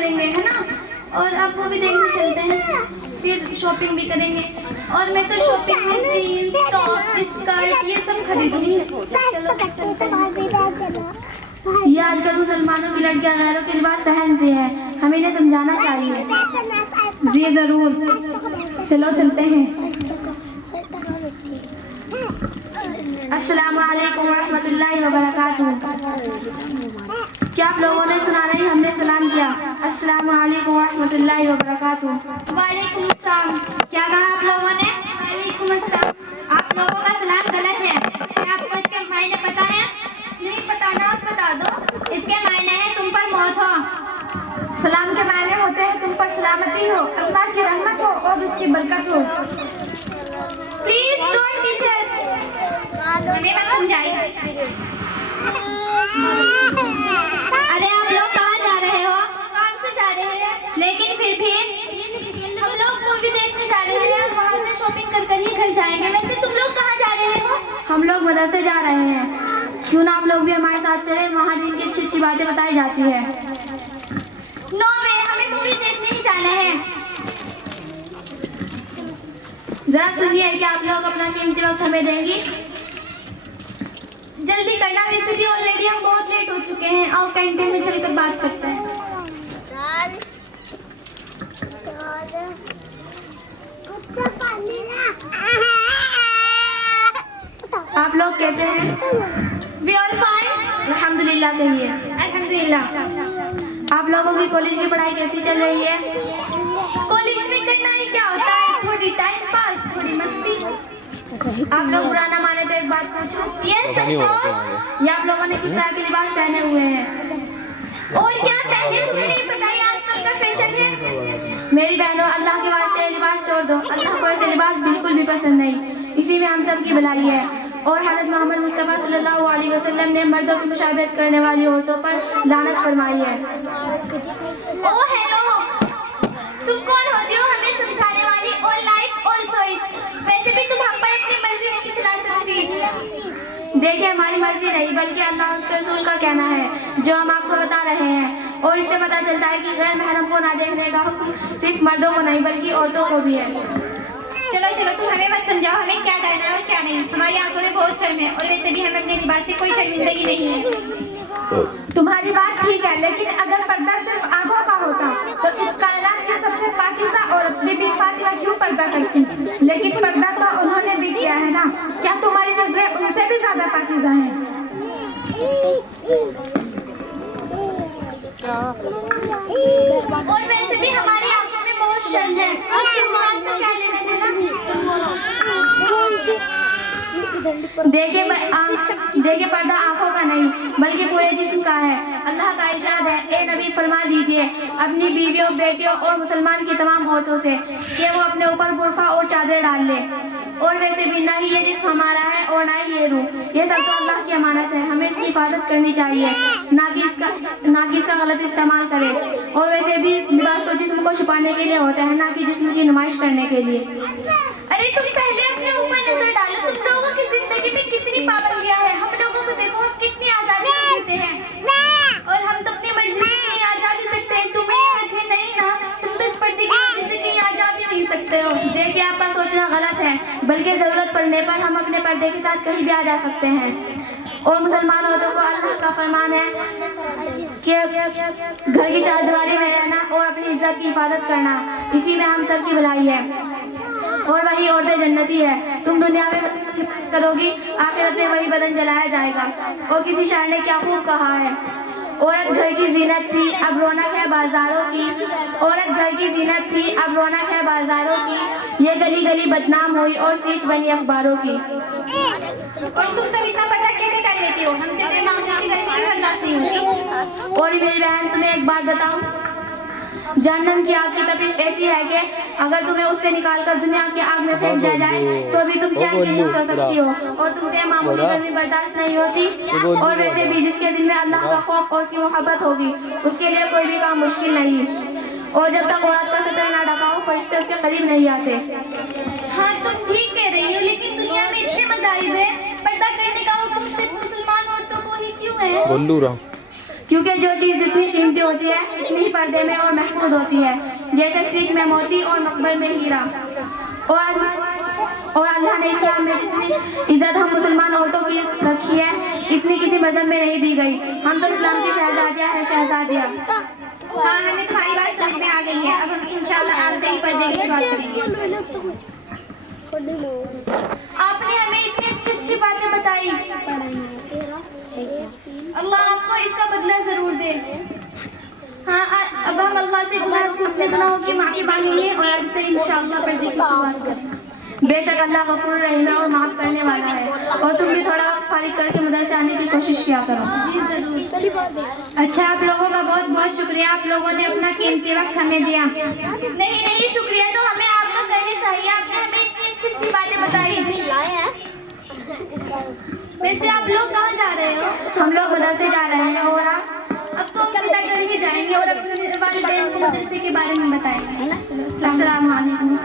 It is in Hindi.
करेंगे, है ना। और अब वो भी देखने चलते हैं, फिर शॉपिंग भी करेंगे। और मैं तो शॉपिंग में जीन्स, टॉप, स्कर्ट ये सब खरीदूंगी। चलो चलते हैं। ये आजकल मुसलमानों की लड़कियां गैरों के लिबास पहनती हैं, हमें इन्हें समझाना चाहिए। जी जरूर, चलो चलते हैं। अस्सलामु अलैकुम रहमतुल्लाहि व बरकातुहू। क्या आप लोगों ने सुना नहीं? हमने सलाम किया, अस्सलामु अलैकुम रहमतुल्लाहि व बरकातुहू। वालेकुम अस्सलाम। क्या कहा आप लोगों ने? वालेकुम अस्सलाम। आप लोगों का सलाम गलत है। क्या आपको इसके मायने पता है? नहीं पता ना, आप बता दो। इसके मायने हैं तुम पर मौत हो। सलाम के मायने होते हैं तुम पर सलामती हो, अल्लाह की रहमत हो और उसकी बरकत हो। प्लीज डोंट टीचर, हमें मत समझाइए। अरे आप लोग कहाँ जा रहे हो? काम से जा रहे हैं, लेकिन फिर भी हम लोग मूवी देखने जा रहे हैं, वहाँ से शॉपिंग कर कर ही घर जाएंगे। वैसे तुम लोग कहाँ जा रहे हो? हम लोग मदरसे जा रहे हैं। क्यों ना आप लोग भी हमारे साथ चले, वहाँ दिन की अच्छी अच्छी बातें बताई जाती है। नो वे, हमें मूवी देखने ही जाना है। जरा सुनिए, क्या आप लोग अपना कीमती वक्त हमें देंगी? जल्दी करना, वैसे भी ऑलरेडी हम बहुत लेट हो चुके हैं। आओ कैंटीन में चलकर बात करते हैं। आप लोग कैसे हैं? We all fine. अल्हम्दुलिल्लाह कहिए। अल्हम्दुलिल्लाह। आप लोगों की कॉलेज की पढ़ाई कैसी चल रही है? कॉलेज में करना ही क्या होता है, थोड़ी टाइम पास, थोड़ी मस्ती। आप लोग बुरा ना माने तो एक बात पूछूं? यस ये आप लोगों ने किस तरह के लिबास पहने हुए हैं? और क्या पहले तुम्हें नहीं पता, ये आजकल का फैशन है। मेरी बहनों, अल्लाह के वास्ते ये लिबास छोड़ दो। अल्लाह को ऐसे लिबास बिल्कुल भी पसंद नहीं। इसी में हम सब की भलाई है। और हज़रत मोहम्मद मुस्तफ़ा सल्लल्लाहु अलैहि वसल्लम ने मर्दों की मुशाबहत करने वाली औरतों पर लानत फरमाई है। ओह हेलो, तुम कौन होती हो हमें समझाने वाली? All life all choice. वैसे भी तुम हम पर अपनी मर्जी नहीं चला सकती। देखिए, हमारी मर्जी नहीं बल्कि अल्लाह और उसके रसूल का कहना है जो हम आपको बता रहे हैं। और इससे पता चलता है कि गैर महरम को ना देखने का हुक्म सिर्फ मर्दों को नहीं बल्कि औरतों को भी है। चलो चलो, तुम हमें मत समझाओ हमें क्या करना है और क्या नहीं। हमारी आंखों में बहुत शर्म है और वैसे भी हमें अपने लिबास से कोई शर्मिंदगी नहीं है। तुम्हारी बात ठीक है, लेकिन अगर पर्दा सिर्फ आंखों का होता तो इस कायनात की सबसे पाकीज़ा औरत बीबी फातिमा क्यों पर्दा करती? लेकिन पर्दा तो उन्होंने भी किया है ना। क्या तुम्हारी नजरें उनसे भी ज्यादा पाकीज़ा हैं? और वैसे भी हमारी आंखों में बहुत शर्म है। क्या लेना देना? देखिए, पर्दा आंखों का नहीं बल्कि पूरे जिस्म का है। अल्लाह का इरशाद है, ए नबी फरमा दीजिए अपनी बीवियों, बेटियों और मुसलमान की तमाम औरतों से कि वो अपने ऊपर बुर्का और चादर डाल ले। और वैसे भी ना ही ये जिस्म हमारा है और ना ही ये रूह, ये सब तो अल्लाह की अमानत है। हमें इसकी हिफाजत करनी चाहिए, ना कि इसका गलत इस्तेमाल करें। और वैसे भी लिबास तो जिस्म को छुपाने के लिए होता है, ना कि जिस्म की नुमाइश करने के लिए। अरे तुम पहले अपने ऊपर नजर डालो, तुम लोगों की जिंदगी में कितनी पाबंदियां हैं। हम लोगों को देखो, हम कितनी आजादी से जीते हैं और हम तो अपनी मर्जी से कहीं आ जा भी सकते हैं। तुम्हें रखे नहीं ना, तुम तो इस पर्दे की वजह से कहीं आ जा भी नहीं सकते हो। देखिए, आपका सोचना गलत है, बल्कि जरूरत पड़ने पर हम अपने पर्दे के साथ कहीं भी आ जा सकते हैं। और मुसलमान औरतों को अल्लाह का फरमान है कि घर की चारदीवारी में रहना और अपनी इज्जत की हिफाजत करना, इसी में हम सब की भलाई है। और वही औरतें जन्नती है। तुम दुनिया में करोगी, आखिरत में वही बदन जलाया जाएगा। और किसी शायर ने क्या खूब कहा है, औरत घर की जीनत थी अब रौनक है बाजारों की। औरत घर की जीनत थी अब रौनक है बाजारों की, ये गली गली बदनाम हुई और सीच बनी अखबारों की। और तुम सब इतना पर्दा कैसे कर लेती हो? हमसे तो मामूली सी गलती भी बर्दाश्त नहीं होती। और मेरी बहन, तुम्हें एक बात बताऊं, जहन्नम की आग की तपिश ऐसी है कि अगर तुम्हें उससे निकालकर दुनिया की आग में फेंक दिया जाए तो भी तुम चैन से नहीं सो सकती हो। और तुमसे मामूली गर्मी बर्दाश्त नहीं होती। और वैसे भी जिसके दिल में अल्लाह का खौफ और उसकी मोहब्बत होगी, उसके लिए कोई भी काम मुश्किल नहीं। और जब तक औरत का सतर ना ढका हो, फरिश्ते उसके करीब नहीं आते। हाँ, तुम ठीक कह रही हो, लेकिन दुनिया में इतने मज़ाहिब है, पर्दा करने का हुक्म सिर्फ मुसलमान औरतों को ही क्यों है? क्योंकि जो चीज़ जितनी कीमती होती है इतनी ही पर्दे में और महफूज होती है, जैसे सीख में मोती और मकबर में हीरा। और अल्लाह ने इस्लाम में जितनी इज्जत हम मुसलमान औरतों की रखी है इतनी किसी मजहब में नहीं दी गई। हम तो इस्लाम की शहजादियाँ हैं, शहजादियाँ। हाँ, हमें तुम्हारी बात समझ में आ गई है। अब हम इंशाल्लाह आपसे ही पर्दे की शुरुआत करेंगे। आपने हमें इतनी अच्छी अच्छी बातें बताई, अल्लाह आपको इसका बदला जरूर दे। हाँ, अब हम अल्लाह से अपने गुनाहों की माफी मांगेंगे और आज से इंशाल्लाह पर्दे की शुरुआत करेंगे। बेशक अल्लाह गफूर रहीम है और माफ़ करने वाला है। और तुम भी थोड़ा वक्त फारिग करके मदरसे आने की कोशिश किया करो। जी जरूर। अच्छा, आप लोगों का बहुत बहुत शुक्रिया, आप लोगों ने अपना कीमती वक्त हमें दिया। नहीं नहीं, शुक्रिया तो हमें आपका करना चाहिए, आपने हमें इतनी अच्छी अच्छी बातें बताई। वैसे आप लोग कहाँ जा रहे हो? हम लोग मदरसे जा रहे हैं। और आप? अब तो हम सीधा घर ही जाएंगे और अपने वालिदैन को मदरसे के बारे में बताएंगे। अस्सलाम वालेकुम।